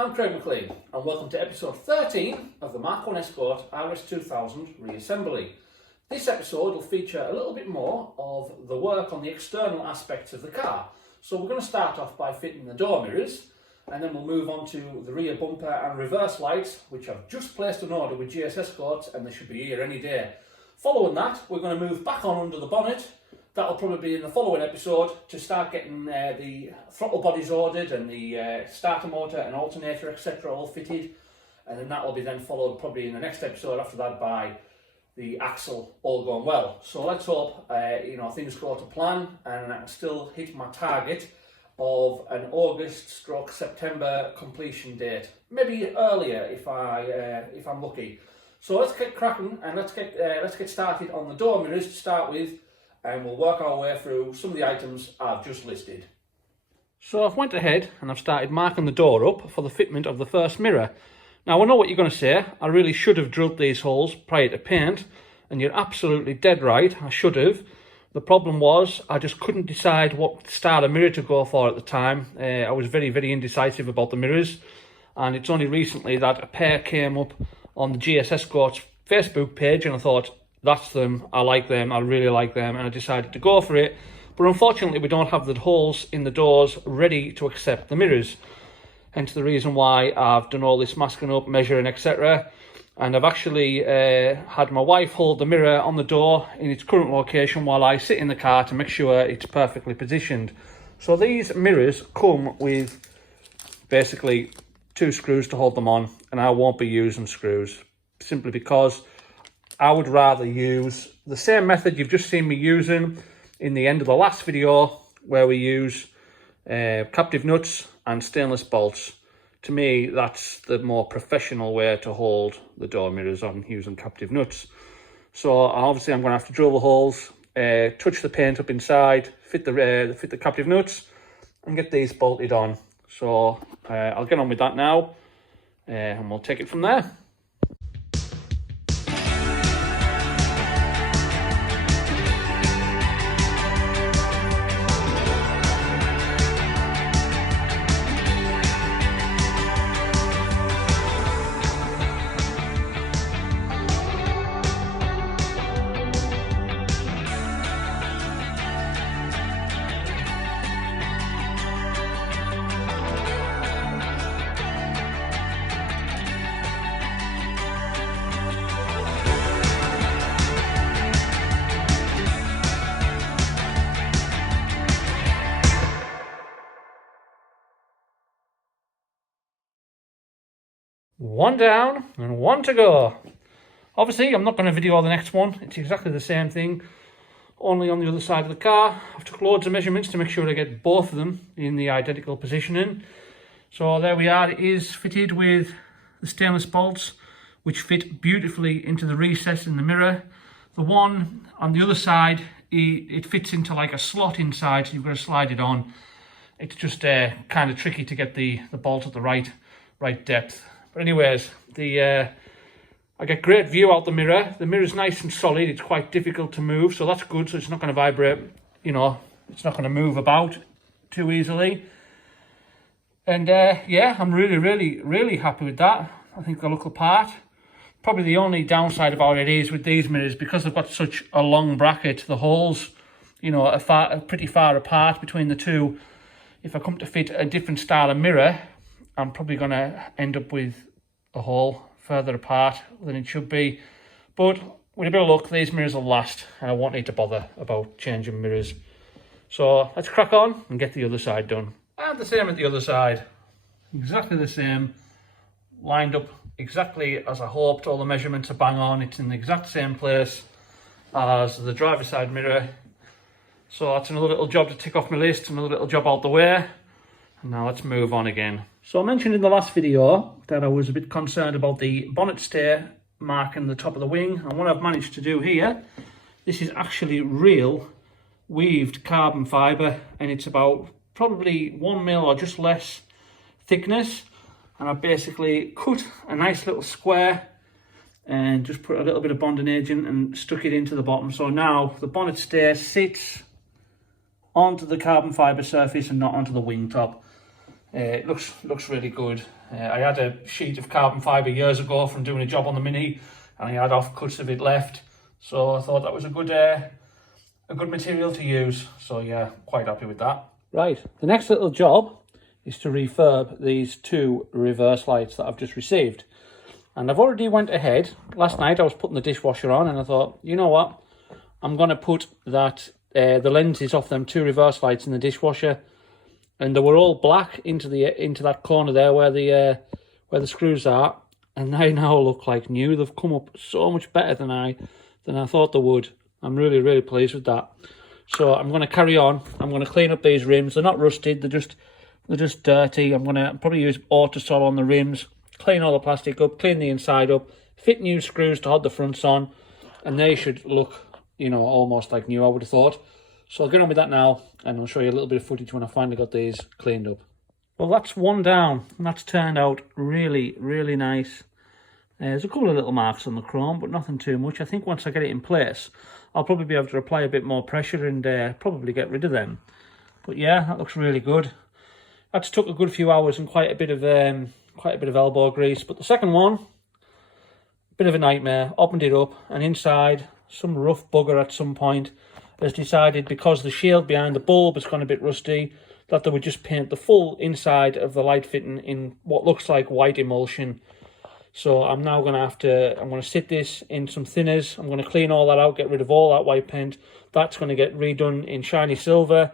I'm Craig McLean and welcome to episode 13 of the MK1 Escort RS 2000 reassembly. This episode will feature a little bit more of the work on the external aspects of the car. So we're going to start off by fitting the door mirrors, and then we'll move on to the rear bumper and reverse lights, which I've just placed an order with GS Escorts and they should be here any day. Following that, we're going to move back on under the bonnet. That'll probably be in the following episode to start getting the throttle bodies ordered and the starter motor and alternator etc. all fitted, and then that will be then followed probably in the next episode after that by the axle all going well. So let's hope things go to plan and I can still hit my target of an August/September completion date, maybe earlier if I'm lucky. So let's get cracking and let's get started on the door mirrors to start with, and we'll work our way through some of the items I've just listed. So I've went ahead and I've started marking the door up for the fitment of the first mirror. Now I know what you're going to say, I really should have drilled these holes prior to paint, and you're absolutely dead right, I should have. The problem was I just couldn't decide what style of mirror to go for at the time. I was very indecisive about the mirrors, and it's only recently that a pair came up on the GS Escorts Facebook page and I thought, that's them, I like them, I really like them, and I decided to go for it. But unfortunately we don't have the holes in the doors ready to accept the mirrors, hence the reason why I've done all this masking up, measuring, etc. And I've actually had my wife hold the mirror on the door in its current location while I sit in the car to make sure it's perfectly positioned. So these mirrors come with basically 2 screws to hold them on, and I won't be using screws simply because I would rather use the same method you've just seen me using in the end of the last video, where we use captive nuts and stainless bolts. To me, that's the more professional way to hold the door mirrors on, using captive nuts. So obviously I'm going to have to drill the holes, touch the paint up inside, fit the captive nuts, and get these bolted on. So I'll get on with that now, and we'll take it from there. One down and one to go. Obviously, I'm not going to video the next one. It's exactly the same thing, only on the other side of the car. I've took loads of measurements to make sure I get both of them in the identical positioning. So there we are. It is fitted with the stainless bolts, which fit beautifully into the recess in the mirror. The one on the other side, it fits into like a slot inside, so you've got to slide it on. It's just kind of tricky to get the bolt at the right depth. But anyways, I get great view out the mirror. The mirror's nice and solid. It's quite difficult to move, so that's good. So it's not going to vibrate, it's not going to move about too easily. And yeah, I'm really happy with that. I think they'll look the part. Probably the only downside about it is with these mirrors, because they've got such a long bracket, the holes, are pretty far apart between the two. If I come to fit a different style of mirror, I'm probably going to end up with a hole further apart than it should be. But with a bit of luck, these mirrors will last, and I won't need to bother about changing mirrors. So let's crack on and get the other side done. And the same at the other side. Exactly the same. Lined up exactly as I hoped. All the measurements are bang on. It's in the exact same place as the driver's side mirror. So that's another little job to tick off my list, another little job out the way. And now let's move on again. So I mentioned in the last video that I was a bit concerned about the bonnet stay marking the top of the wing, and what I've managed to do here, this is actually real weaved carbon fibre, and it's about probably 1 mil or just less thickness, and I basically cut a nice little square and just put a little bit of bonding agent and stuck it into the bottom. So now the bonnet stay sits onto the carbon fibre surface and not onto the wing top. It looks really good. I had a sheet of carbon fibre years ago from doing a job on the Mini, and I had offcuts of it left, so I thought that was a good material to use. So yeah, quite happy with that. Right, the next little job is to refurb these two reverse lights that I've just received. And I've already went ahead. Last night I was putting the dishwasher on and I thought, you know what? I'm going to put the lenses off them two reverse lights in the dishwasher. And they were all black into that corner there where the screws are. And they now look like new. They've come up so much better than I thought they would. I'm really, really pleased with that. So I'm going to carry on. I'm going to clean up these rims. They're not rusted. They're just dirty. I'm going to probably use Autosol on the rims. Clean all the plastic up, clean the inside up, fit new screws to hold the fronts on, and they should look, you know, almost like new, I would have thought. So I'll get on with that now, and I'll show you a little bit of footage when I finally got these cleaned up. Well, that's one down, and that's turned out really, really nice. There's a couple of little marks on the chrome, but nothing too much. I think once I get it in place, I'll probably be able to apply a bit more pressure and probably get rid of them. But yeah, that looks really good. That's took a good few hours and quite a bit of elbow grease. But the second one, bit of a nightmare. Opened it up, and inside, some rough bugger at some point has decided, because the shield behind the bulb has gone a bit rusty, that they would just paint the full inside of the light fitting in what looks like white emulsion. So I'm now going to sit this in some thinners. I'm going to clean all that out, get rid of all that white paint. That's going to get redone in shiny silver.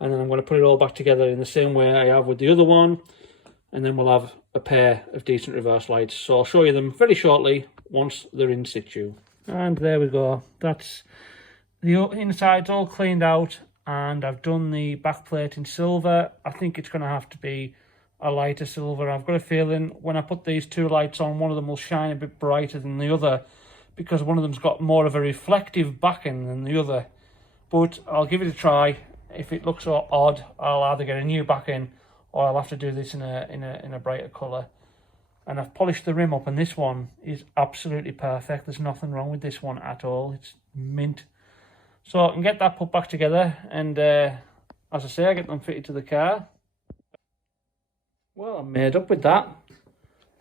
And then I'm going to put it all back together in the same way I have with the other one. And then we'll have a pair of decent reverse lights. So I'll show you them very shortly once they're in situ. And there we go. That's the inside's all cleaned out, and I've done the back plate in silver. I think it's going to have to be a lighter silver. I've got a feeling when I put these two lights on, one of them will shine a bit brighter than the other, because one of them's got more of a reflective backing than the other. But I'll give it a try. If it looks odd, I'll either get a new backing or I'll have to do this in a brighter colour. And I've polished the rim up, and this one is absolutely perfect. There's nothing wrong with this one at all. It's mint. So I can get that put back together, and as I say, I get them fitted to the car. Well, I'm made up with that.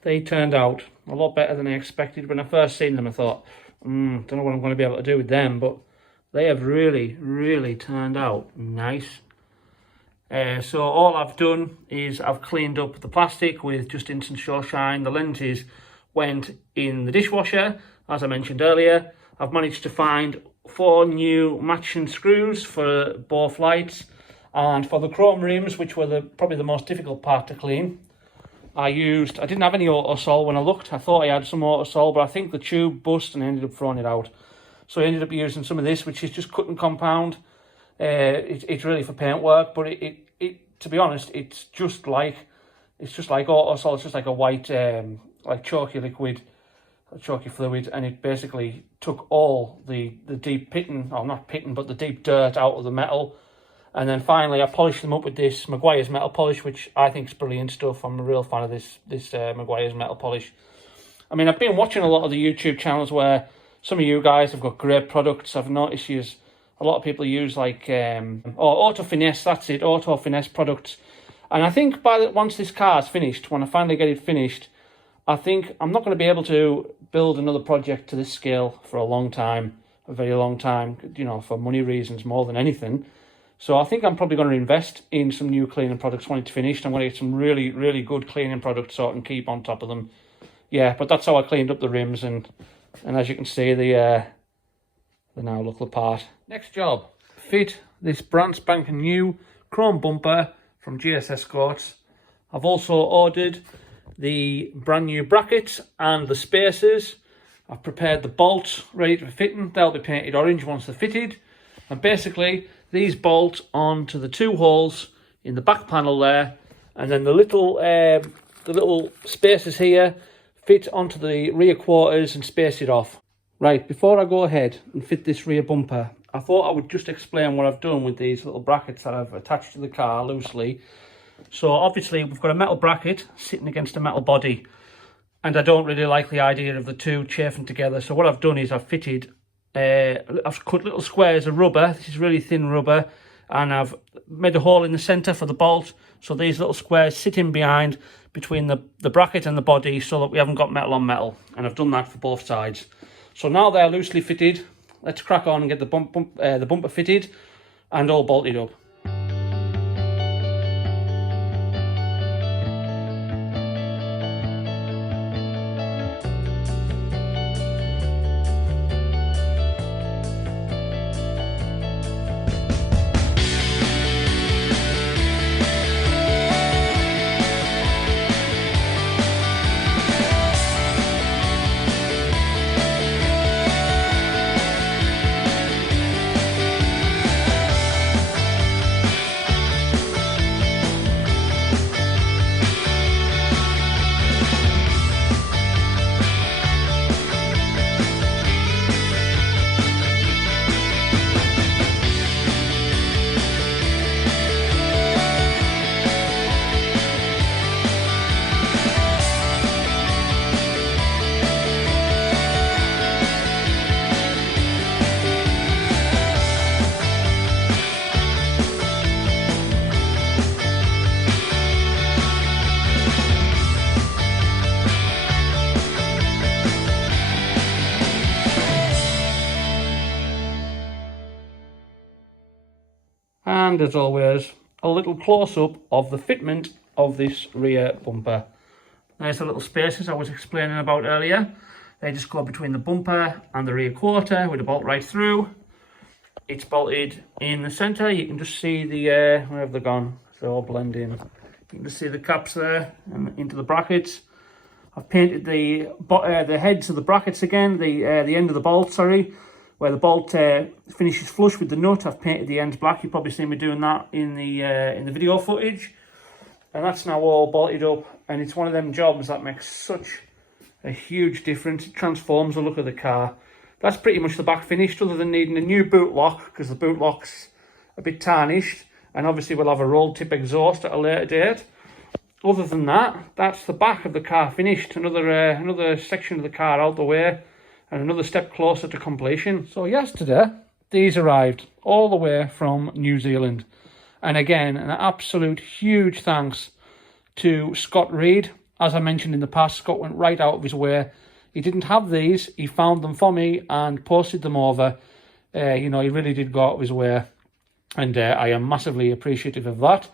They turned out a lot better than I expected. When I first seen them, I thought, don't know what I'm going to be able to do with them, but they have really, really turned out nice. So all I've done is I've cleaned up the plastic with just Instant Show Shine. The lenses went in the dishwasher, as I mentioned earlier. I've managed to find 4 new matching screws for both lights, and for the chrome rims, which were probably the most difficult part to clean, I didn't have any Autosol when I looked. I thought I had some Autosol, but I think the tube bust and I ended up throwing it out. So I ended up using some of this, which is just cut and compound. It's really for paint work, but it to be honest, it's just like Autosol. It's just like a white like chalky liquid, chalky fluid, and it basically took all the deep pitting, or not pitting, but the deep dirt out of the metal. And then finally I polished them up with this Maguire's metal polish, which I think is brilliant stuff. I'm a real fan of this Maguire's metal polish. I mean, I've been watching a lot of the YouTube channels where some of you guys have got great products. I've noticed a lot of people use like Auto Finesse, that's it, Auto Finesse products. And I think once this car's finished, when I finally get it finished, I think I'm not going to be able to build another project to this scale for a very long time, you know, for money reasons more than anything. So I think I'm probably going to invest in some new cleaning products when it's finished. I'm going to get some really, really good cleaning products so I can keep on top of them. Yeah, but that's how I cleaned up the rims, and as you can see, they now look the part. Next job, fit this brand spanking new chrome bumper from GS Escorts. I've also ordered the brand new brackets and the spacers. I've prepared the bolts ready for fitting. They'll be painted orange once they're fitted. And basically, these bolt onto the 2 holes in the back panel there, and then the little spacers here fit onto the rear quarters and space it off. Right, before I go ahead and fit this rear bumper, I thought I would just explain what I've done with these little brackets that I've attached to the car loosely. So obviously we've got a metal bracket sitting against a metal body, and I don't really like the idea of the two chafing together. So what I've done is I've cut little squares of rubber. This is really thin rubber, and I've made a hole in the centre for the bolt, so these little squares sit in behind between the bracket and the body so that we haven't got metal on metal, and I've done that for both sides. So now they're loosely fitted, let's crack on and get the bumper fitted and all bolted up. And as always, a little close-up of the fitment of this rear bumper. There's the little spaces I was explaining about earlier. They just go between the bumper and the rear quarter with a bolt right through. It's bolted in the centre. You can just see the, where have they gone? They all blend in. You can just see the caps there and into the brackets. I've painted the heads of the brackets again, the end of the bolt, sorry, where the bolt finishes flush with the nut. I've painted the ends black. You've probably seen me doing that in the video footage. And that's now all bolted up, and it's one of them jobs that makes such a huge difference. It transforms the look of the car. That's pretty much the back finished, other than needing a new boot lock, because the boot lock's a bit tarnished, and obviously we'll have a rolled tip exhaust at a later date. Other than that, that's the back of the car finished. Another section of the car out the way, and another step closer to completion. So yesterday, these arrived all the way from New Zealand. And again, an absolute huge thanks to Scott Reed. As I mentioned in the past, Scott went right out of his way. He didn't have these. He found them for me and posted them over. You know, he really did go out of his way. And I am massively appreciative of that.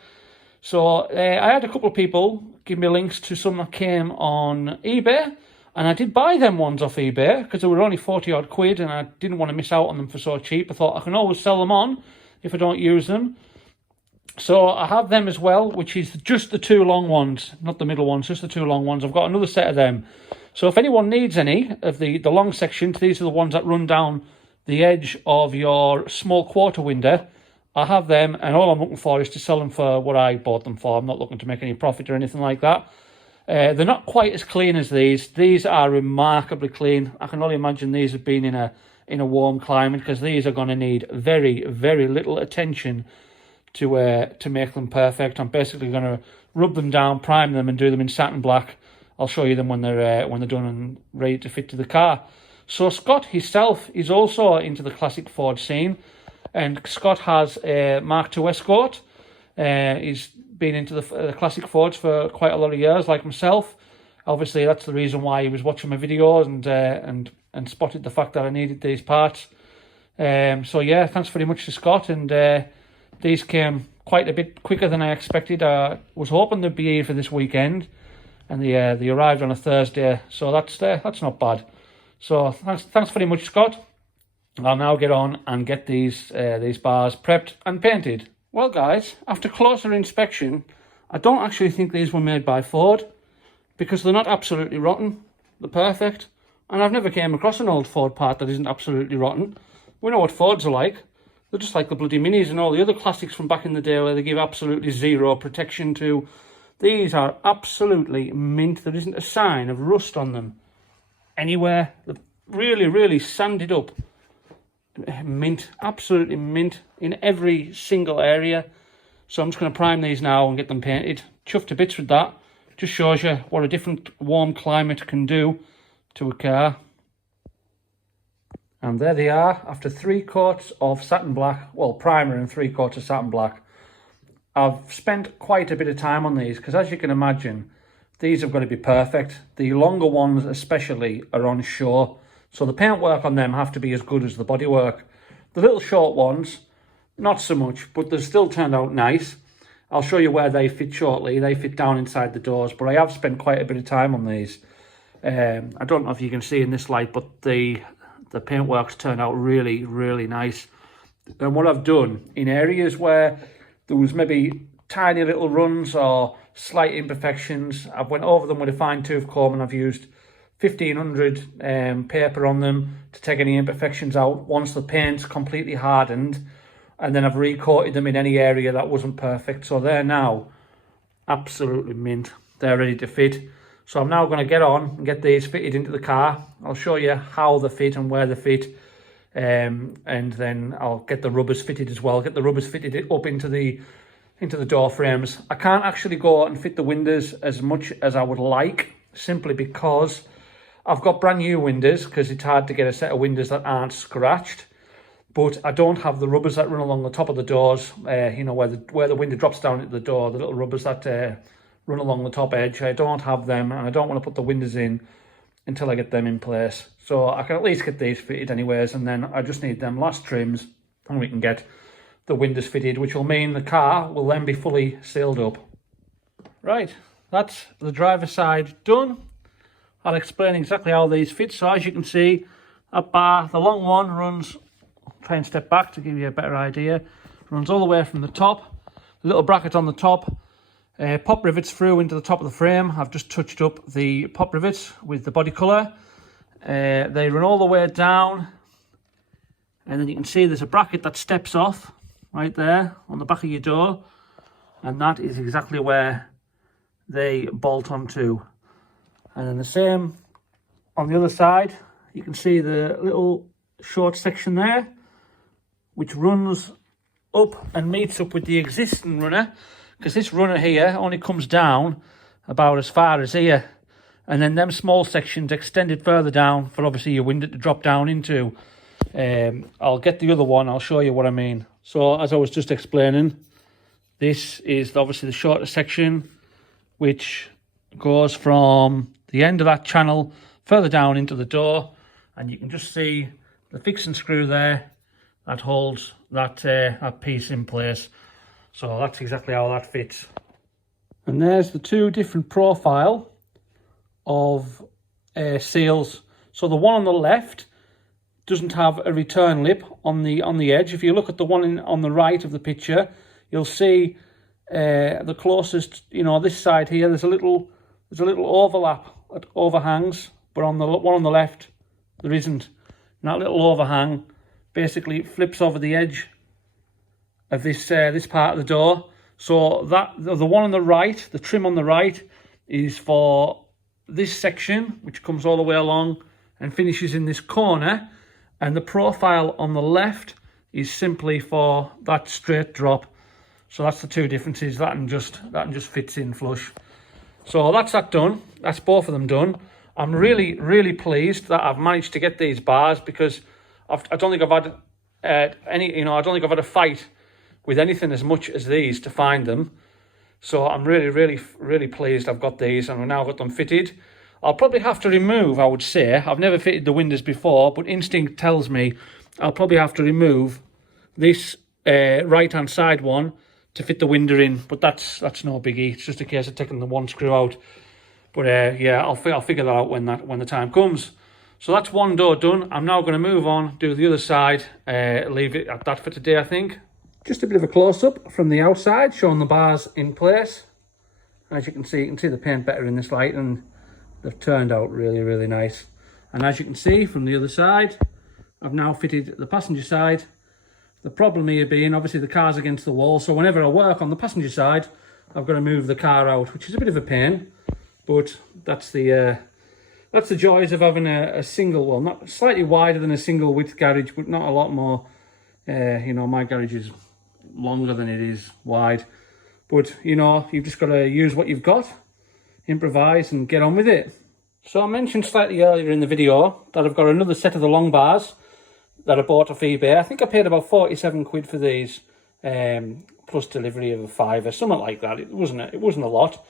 So I had a couple of people give me links to some that came on eBay. And I did buy them ones off eBay because they were only 40 odd quid and I didn't want to miss out on them for so cheap. I thought I can always sell them on if I don't use them. So I have them as well, which is just the two long ones, not the middle ones, just the two long ones. I've got another set of them. So if anyone needs any of the long sections, these are the ones that run down the edge of your small quarter window. I have them, and all I'm looking for is to sell them for what I bought them for. I'm not looking to make any profit or anything like that. They're not quite as clean as these. These are remarkably clean. I can only imagine these have been in a warm climate, because these are going to need very, very little attention to make them perfect. I'm basically going to rub them down, prime them, and do them in satin black. I'll show you them when they're done and ready to fit to the car. So Scott himself is also into the classic Ford scene, and Scott has a Mark II Escort. He's been into the classic Fords for quite a lot of years, like myself. Obviously, that's the reason why he was watching my videos and spotted the fact that I needed these parts. So yeah, thanks very much to Scott. And these came quite a bit quicker than I expected. I was hoping they'd be here for this weekend, and they arrived on a Thursday. So that's not bad. So thanks very much, Scott. I'll now get on and get these bars prepped and painted. Well guys, after closer inspection, I don't actually think these were made by Ford, because they're not absolutely rotten. They're perfect. And I've never came across an old Ford part that isn't absolutely rotten. We know what Fords are like. They're just like the bloody Minis and all the other classics from back in the day where they give absolutely zero protection to. These are absolutely mint. There isn't a sign of rust on them anywhere. They're really, really sanded up. Mint, absolutely mint in every single area. So I'm just going to prime these now and get them painted. Chuffed to bits with that. Just shows you what a different warm climate can do to a car. And there they are, after 3 coats of satin black, well, primer and 3 coats of satin black. I've spent quite a bit of time on these because, as you can imagine, these have got to be perfect. The longer ones especially are on show, so the paintwork on them have to be as good as the bodywork. The little short ones, not so much, but they've still turned out nice. I'll show you where they fit shortly. They fit down inside the doors, but I have spent quite a bit of time on these. I don't know if you can see in this light, but the paintwork's turned out really, really nice. And what I've done in areas where there was maybe tiny little runs or slight imperfections, I've went over them with a fine-tooth comb and I've used 1500 paper on them to take any imperfections out once the paint's completely hardened, and then I've recoated them in any area that wasn't perfect. So they're now absolutely mint. They're ready to fit. So I'm now going to get on and get these fitted into the car. I'll show you how they fit and where they fit, and then I'll get the rubbers fitted as well. Get the rubbers fitted up into the door frames. I can't actually go and fit the windows as much as I would like, simply because I've got brand new windows, because it's hard to get a set of windows that aren't scratched. But I don't have the rubbers that run along the top of the doors, you know, where the window drops down into the door, the little rubbers that run along the top edge. I don't have them, and I don't want to put the windows in until I get them in place. So I can at least get these fitted anyways, and then I just need them last trims, and we can get the windows fitted, which will mean the car will then be fully sealed up. Right, that's the driver's side done. I'll explain exactly how these fit. So as you can see, that bar, the long one, runs, I'll try and step back to give you a better idea, runs all the way from the top. The little bracket on the top pop rivets through into the top of the frame. I've just touched up the pop rivets with the body colour. They run all the way down, and then you can see there's a bracket that steps off right there on the back of your door, and that is exactly where they bolt onto. And then the same on the other side. You can see the little short section there, which runs up and meets up with the existing runner, because this runner here only comes down about as far as here, and then them small sections extended further down for obviously your window to drop down into. I'll get the other one, I'll show you what I mean. So as I was just explaining, this is obviously the shorter section, which goes from the end of that channel further down into the door, and you can just see the fixing screw there that holds that piece in place. So that's exactly how that fits. And there's the two different profile of seals. So the one on the left doesn't have a return lip on the edge. If you look at the one on the right of the picture, you'll see the closest, you know, this side here, there's a little overlap that overhangs, but on the one on the left there isn't. And that little overhang basically flips over the edge of this part of the door. So that the one on the right, the trim on the right, is for this section, which comes all the way along and finishes in this corner, and the profile on the left is simply for that straight drop. So that's the two differences. That and just fits in flush. So that's that done. That's both of them done. I'm really, really pleased that I've managed to get these bars, because I don't think I've had I don't think I've had a fight with anything as much as these to find them. So I'm really, really, really pleased I've got these, and I've now got them fitted. I'll probably have to remove, I would say, I've never fitted the windows before, but instinct tells me I'll probably have to remove this right-hand side one to fit the window in, but that's no biggie. It's just a case of taking the one screw out. But yeah, I'll figure that out when the time comes. So that's one door done. I'm now going to move on, do the other side, leave it at that for today, I think. Just a bit of a close-up from the outside, showing the bars in place. As you can see the paint better in this light, and they've turned out really, really nice. And as you can see from the other side, I've now fitted the passenger side. The problem here being, obviously the car's against the wall, so whenever I work on the passenger side, I've got to move the car out, which is a bit of a pain. But that's the joys of having a single, well, not slightly wider than a single width garage, but not a lot more. My garage is longer than it is wide. But, you've just got to use what you've got, improvise and get on with it. So I mentioned slightly earlier in the video that I've got another set of the long bars that I bought off eBay. I think I paid about 47 quid for these. plus delivery of a £5 or something like that. It wasn't a lot.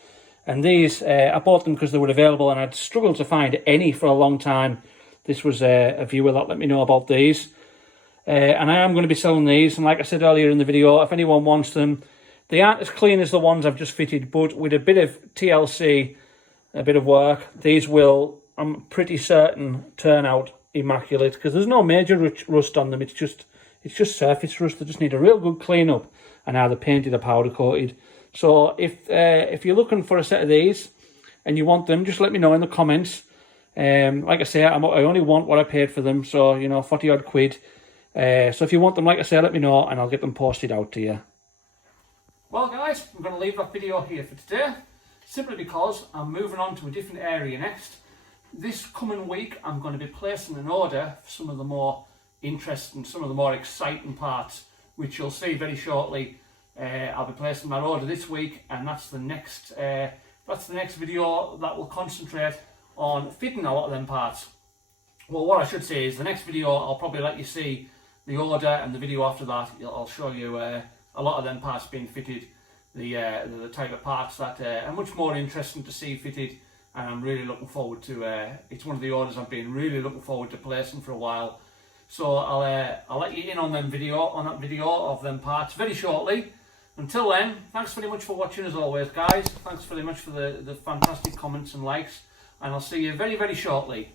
And these, I bought them because they were available, and I'd struggled to find any for a long time. This was a viewer that let me know about these. And I am going to be selling these. And like I said earlier in the video, if anyone wants them, they aren't as clean as the ones I've just fitted, but with a bit of TLC, a bit of work, these will, I'm pretty certain, turn out immaculate, because there's no major rust on them. It's just surface rust. They just need a real good clean up, and either painted or powder coated. So if you're looking for a set of these and you want them, just let me know in the comments. Like I say, I only want what I paid for them, so 40 odd quid. So if you want them, like I say, let me know and I'll get them posted out to you. Well guys, I'm going to leave that video here for today, simply because I'm moving on to a different area next. This coming week I'm going to be placing an order for some of the more interesting, some of the more exciting parts, which you'll see very shortly. I'll be placing that order this week, and that's the next video that will concentrate on fitting a lot of them parts. Well, what I should say is the next video I'll probably let you see the order, and the video after that I'll show you a lot of them parts being fitted, the type of parts that are much more interesting to see fitted, and I'm really looking forward to. It's one of the orders I've been really looking forward to placing for a while. So I'll let you in on that video of them parts very shortly. Until then, thanks very much for watching as always, guys. Thanks very much for the fantastic comments and likes, and I'll see you very, very shortly.